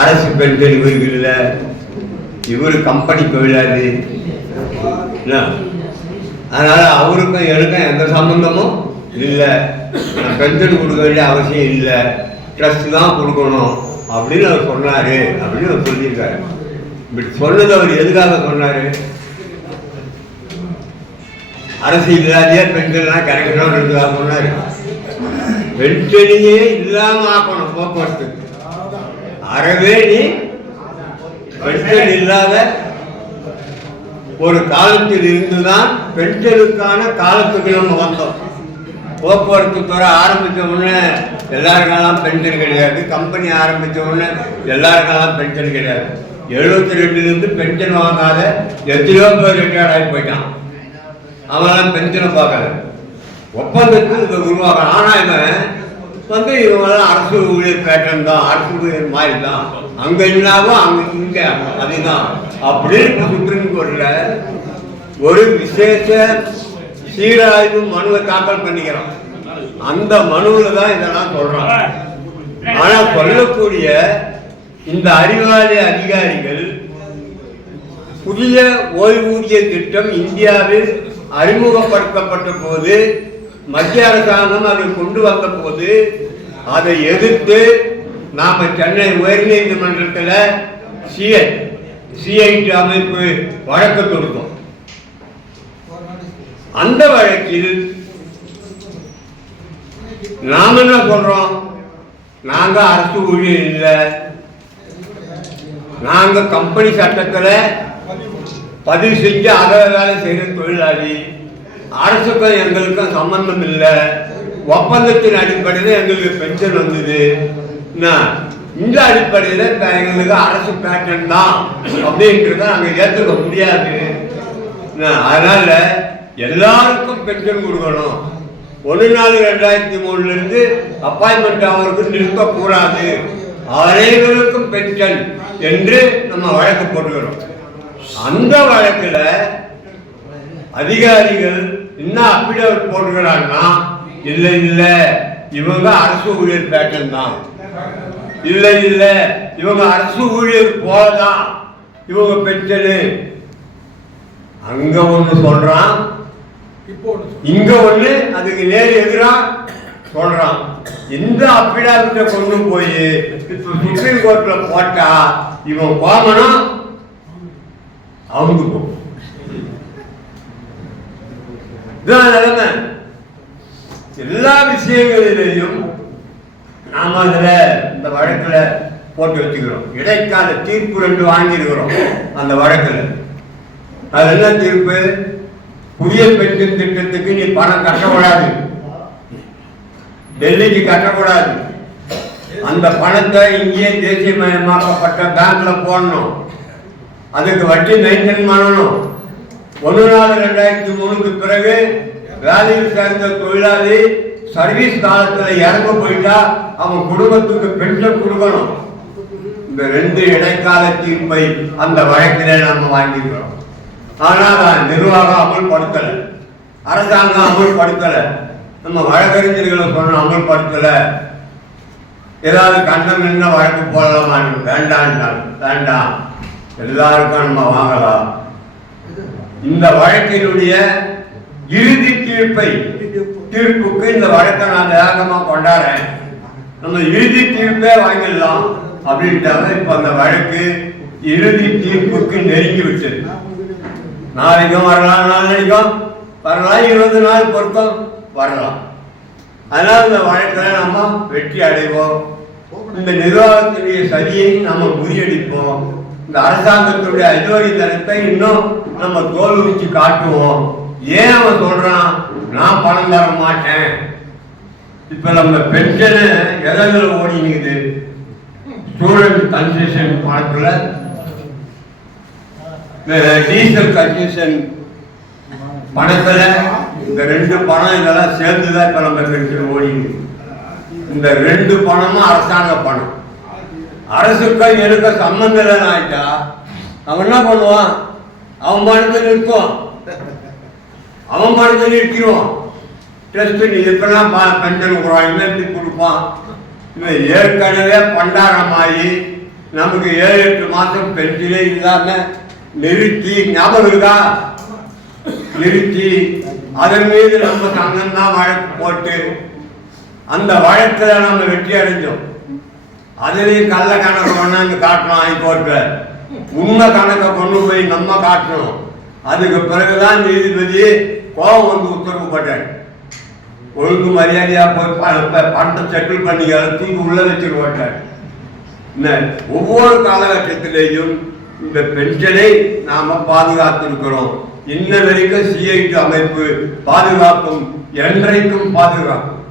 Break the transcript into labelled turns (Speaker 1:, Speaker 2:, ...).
Speaker 1: அரசு பெண்கள் இவருக்கு இல்லை இவர் கம்பெனி தொழிலாளி. என்ன? அதனால அவருக்கும் எனக்கும் எந்த சம்பந்தமும் இல்லை. நான் பென்ஷன் கொடுக்க வேண்டிய அவசியம் இல்லை. ட்ரஸ்ட் தான் கொடுக்கணும் அப்படின்னு அவர் சொன்னாரு அப்படின்னு அவர் சொல்லியிருக்காரு. இப்படி சொன்னது அவர் எதுக்காக சொன்னாரு? அரசு இல்லாதையே பெண்கள்லாம் கிடைக்கணும்ன்றதுக்காக சொன்னாரு. பென்ஷனையே இல்லாம ஆக்கணும் போக்குவரத்து அறவேணி பெண்கள் பென்ஷன் இல்லாத ஒரு காலத்தில் இருந்துதான் பெண்களுக்கான காலத்துக்கு நம்ம வந்தோம். போக்குவரத்து துறை ஆரம்பித்த உடனே எல்லாருக்கெல்லாம் பென்ஷன் கிடையாது. கம்பெனி ஆரம்பித்த உடனே எல்லாருக்கெல்லாம் பென்ஷன் கிடையாது. எழுபத்தி ரெண்டுலேருந்து பென்ஷன் வாங்காத எத்தனையோ பேர் ரிட்டையர்ட் ஆகி போயிட்டான். அவெல்லாம் பென்ஷனை பார்க்கல. ஒப்பந்தத்தில் இதை உருவாக்கணும் ஆனால் இவன் வந்து இவங்கெல்லாம் அரசு ஊழியர் பேட்டர்ன் தான் அரசு ஊழியர் மாதிரி தான். அங்க இல்லாமல் அங்க இங்க அதுதான் அப்படின்னு சுப்ரீம் கோர்ட்ல ஒரு விசேஷ சீராய்வு மனுவை தாக்கல் பண்ணிக்கிறோம். அந்த மனுவில் தான் இதெல்லாம் சொல்றான் ஆனா சொல்லக்கூடிய இந்த அறிவாலய அதிகாரிகள் புதிய ஓய்வூதிய திட்டம் இந்தியாவில் அறிமுகப்படுத்தப்பட்ட போது மத்திய அரசாங்கம் அதை கொண்டு வந்த போது அதை எதிர்த்து நாம சென்னை உயர்நீதிமன்றத்தில் சிஐ சிஐடி அமைப்பு வழக்கு தொடுத்தோம். அந்த வழக்கில் நாம என்ன சொல்றோம்? நாங்க அரசு ஊழியர் இல்லை. நாங்க கம்பெனி சட்டத்தில் பதிவு செஞ்சு அதை வேலை செய்கிற தொழிலாளி. அரசுக்கும் எங்களுக்கும் சம்பந்தம் இல்லை. ஒப்பந்தத்தின் அடிப்படையில் எங்களுக்கு பென்ஷன் வந்தது. என்ன, இந்த அடிப்படையில் இப்போ எங்களுக்கு அரசு பேட்டன் தான். அப்படின்றத நாங்கள் ஏற்றுக்க முடியாது. என்ன, அதனால எல்லாருக்கும் பென்ஷன் கொடுக்கணும். ஒன்று நாலு ரெண்டாயிரத்தி மூணுலேருந்து அப்பாயின்மெண்ட் அவருக்கு நிறுத்தக்கூடாது அனைவருக்கும் பென்ஷன் என்று நம்ம வழக்கு போட்டுக்கிறோம். அந்த வழக்கில் அதிகாரிகள் என்ன அப்பிடவிட் போட்டுக்கிறாங்கன்னா இல்லை இல்லை இவங்க அரசு ஊழியர் பேட்டன் தான். இல்லை இல்லை இவங்க அரசு ஊழியர் போலதான். இவங்க பென்ஷனு அங்க ஒண்ணு சொல்றான். இங்க ஒண்ணு அதுக்கு நேர் எதிரா சொல்றான். இந்த அப்பிடாவிட்ட கொண்டு போய் இப்ப சுப்ரீம் கோர்ட்ல போட்டா இவன் கோமனம் அவங்க இதுதான் நிலைமை. எல்லா விஷயங்களிலேயும் நாம அதுல இந்த வழக்குல போட்டு வச்சுக்கிறோம். இடைக்கால தீர்ப்பு ரெண்டு வாங்கியிருக்கிறோம் அந்த வழக்குல. அது என்ன தீர்ப்பு? புதிய பென்ஷன் திட்டத்துக்கு நீ பணம் கட்டக்கூடாது. டெல்லிக்கு கட்டக்கூடாது. அந்த பணத்தை இங்கேயே தேசியமயமாக்கப்பட்ட பேங்க்ல போடணும். அதுக்கு வட்டி மெயின்டைன் பண்ணணும். ஒன்று நாலு ரெண்டாயிரத்தி மூணுக்கு பிறகு வேலையில் சேர்ந்த தொழிலாளி சர்வீஸ் காலத்துல இறங்க போயிட்டா அவன் குடும்பத்துக்கு பென்ஷன் கொடுக்கணும். இந்த ரெண்டு இடைக்கால தீர்ப்பை அந்த வழக்கிலே நம்ம வாங்கிக்கிறோம். ஆனால் நிர்வாகம் அமல்படுத்தல. அரசாங்கம் அமல்படுத்தல. நம்ம வழக்கறிஞர்களை சொன்ன அமல்படுத்தல. ஏதாவது கண்டம் என்ன வழக்கு போடலாமான்னு வேண்டாம் வேண்டாம். எல்லாருக்கும் நம்ம வாங்கலாம். இந்த வழக்கினுடைய இறுதி தீர்ப்பை தீர்ப்புக்கு இந்த வழக்கை நான் வேகமா கொண்டாடுறேன். நம்ம இறுதி தீர்ப்பே வாங்கிடலாம் அப்படின்ட்டாங்க. இப்ப அந்த வழக்கு இறுதி தீர்ப்புக்கு நெருங்கி விட்டது. நாளைக்கும் வரலாம் நாளைக்கும் வரலாம் இருபது நாள் பொருத்தம் வரலாம். அதனால இந்த வழக்கில் நம்ம வெற்றி அடைவோம். இந்த நிர்வாகத்துடைய சதியை நம்ம முறியடிப்போம். இந்த அரசாங்கத்துடைய அஜோரித்தனத்தை இன்னும் நம்ம தோல்விச்சு காட்டுவோம். ஏன் அவன் சொல்றான்? நான் பணம் தர மாட்டேன். இப்ப நம்ம பென்ஷனு எதில் ஓடி நிற்குது ஸ்டூடெண்ட் கன்செஷன் பணத்துல. டீசல் கன்செஷன் பணத்துல. இந்த ரெண்டு பணம் இதெல்லாம் சேர்ந்துதான் இப்ப நம்ம பென்ஷன் ஓடி இந்த ரெண்டு பணமும் அரசாங்க பணம். அரசுக்கும் எனக்கு சம்பந்தம் இல்லைன்னு ஆயிட்டா? அவன் என்ன பண்ணுவான்? அவன் பாடத்தில் நிற்போம் அவன் பாடத்தில் நிற்கிறோம் டெஸ்ட் நீ இப்பெல்லாம் பா பென்ஷன் கொடுவான் கொடுப்பான். இவன் ஏற்கனவே பண்டாரமாகி நமக்கு ஏழு எட்டு மாதம் பென்ஷனே இல்லாம நிறுத்தி ஞாபகம் இருக்கா? நிறுத்தி அதன் மீது நம்ம சங்கம் தான் வழக்கு போட்டு அந்த வழக்கில் நம்ம வெற்றி அடைஞ்சோம். அதுலேயும் கள்ள கணக்கு கொண்டாந்து காட்டணும் ஹைகோர்ட்டில் உண்மை கணக்கை கொண்டு போய் நம்ம காட்டணும். அதுக்கு பிறகுதான் நீதிபதி கோபம் வந்து உத்தரவு போட்டேன் ஒழுங்கு மரியாதையா போய் ப- ப- பணத்தை செட்டில் பண்ணி தூக்கி உள்ள வச்சுட்டு போட்டார். ஒவ்வொரு காலகட்டத்திலேயும் இந்த பென்ஷனை நாம பாதுகாத்திருக்கிறோம். இன்ன வரைக்கும் சிஐடி அமைப்பு பாதுகாக்கும் என்றைக்கும் பாதுகாக்கும்.